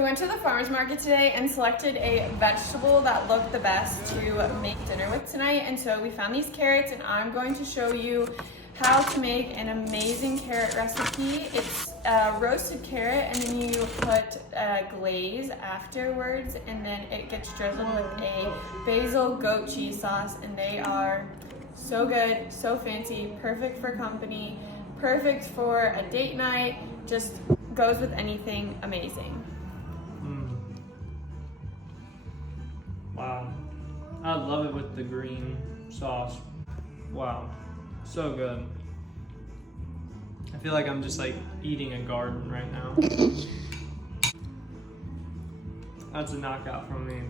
We went to the farmer's market today and selected a vegetable that looked the best to make dinner with tonight. And so we found these carrots, and I'm going to show you how to make an amazing carrot recipe. It's a roasted carrot, and then you put glaze afterwards, and then it gets drizzled with a basil goat cheese sauce, and they are so good, so fancy, perfect for company, perfect for a date night, just goes with anything. Amazing. Wow, I love it with the green sauce. Wow, so good. I feel like I'm just like eating a garden right now. That's a knockout from me.